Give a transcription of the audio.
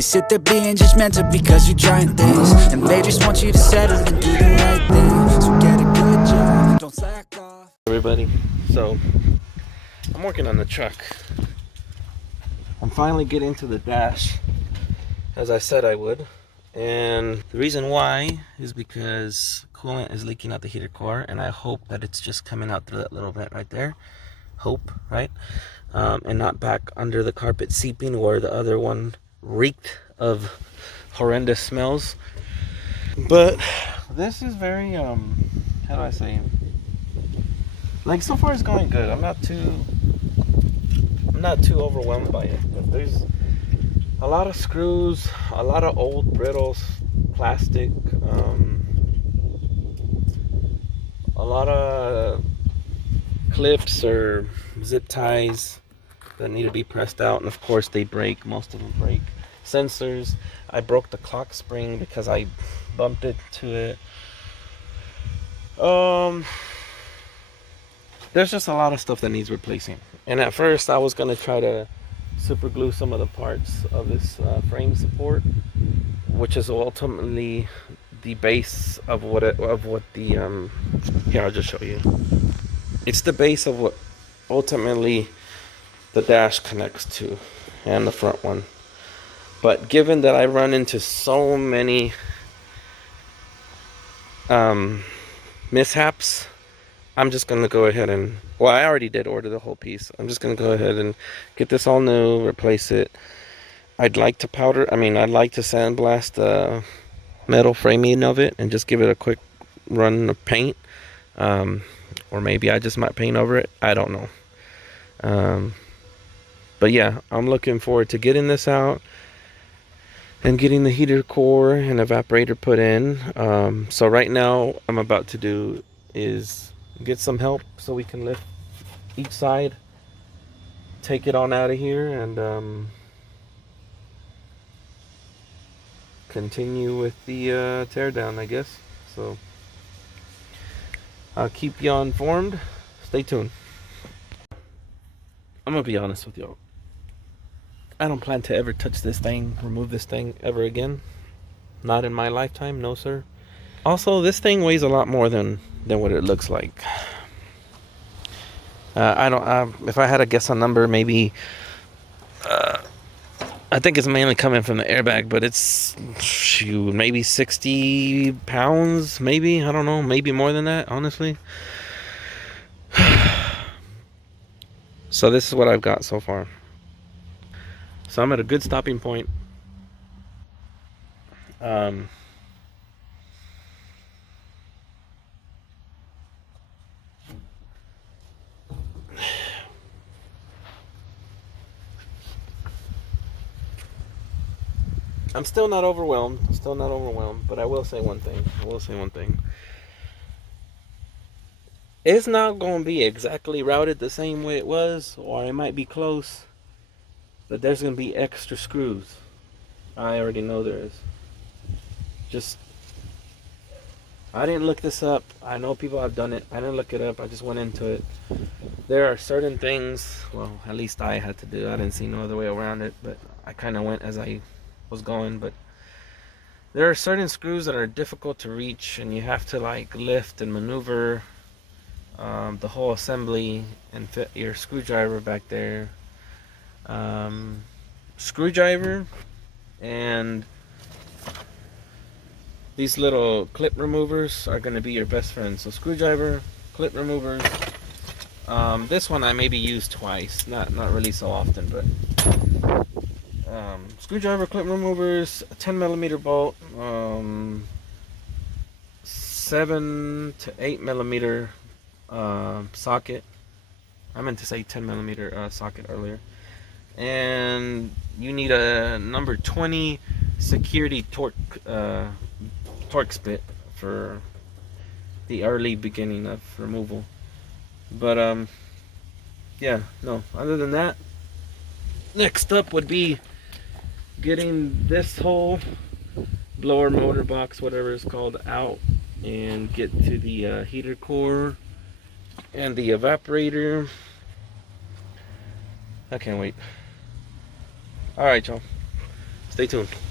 They sit there being judgmental because you're trying things, and they just want you to settle and do the right thing. So get a good job, don't slack off. Everybody, so I'm working on the truck. I'm finally getting to the dash, as I said I would. And the reason why is because coolant is leaking out the heater core, and I hope that it's just coming out through that little vent right there. Hope, right? And not back under the carpet seeping where the other one reeked of horrendous smells. But this is very, how do I say? Like, so far it's going good. I'm not too overwhelmed by it. But there's a lot of screws, a lot of old brittle plastic, a lot of clips or zip ties that need to be pressed out, and of course they break. Most of them break. Sensors. I broke the clock spring because I bumped it to it. There's just a lot of stuff that needs replacing. And at first I was gonna try to super glue some of the parts of this frame support, which is ultimately the base of what the here, I'll just show you. It's the base of what ultimately the dash connects to, and the front one. But given that I run into so many mishaps, I'm just gonna go ahead and, well, I already did order the whole piece. I'm just gonna go ahead and get this all new, replace it. I'd like to I'd like to sandblast the metal framing of it and just give it a quick run of paint. Or maybe I just might paint over it. I don't know. But yeah, I'm looking forward to getting this out and getting the heater core and evaporator put in. So right now, I'm about to do is get some help so we can lift each side, take it on out of here, and continue with the teardown, I guess. So I'll keep you informed. Stay tuned. I'm gonna be honest with y'all. I don't plan to ever touch this thing, remove this thing ever again. Not in my lifetime, no sir. Also, this thing weighs a lot more than what it looks like. I don't. If I had to guess a number, maybe. I think it's mainly coming from the airbag, but it's maybe 60 pounds, maybe. I don't know, maybe more than that, honestly. So this is what I've got so far. So I'm at a good stopping point. I'm still not overwhelmed. But I will say one thing. It's not going to be exactly routed the same way it was, or it might be close. But there's going to be extra screws. I already know there is. I didn't look this up. I know people have done it. I didn't look it up. I just went into it. There are certain things, well, at least I had to do. I didn't see no other way around it, but I kind of went as I was going. But there are certain screws that are difficult to reach, and you have to like lift and maneuver the whole assembly and fit your screwdriver back there. Screwdriver and these little clip removers are going to be your best friends. So screwdriver, clip removers. This one I maybe used twice, not really so often, but screwdriver, clip removers, a 10mm bolt, 7 to 8mm socket. I meant to say 10mm socket earlier. And you need a number 20 security torque spit for the early beginning of removal. But yeah, no, other than that, next up would be getting this whole blower motor box, whatever it's called, out and get to the heater core and the evaporator. I can't wait. Alright, y'all. Stay Stay tuned.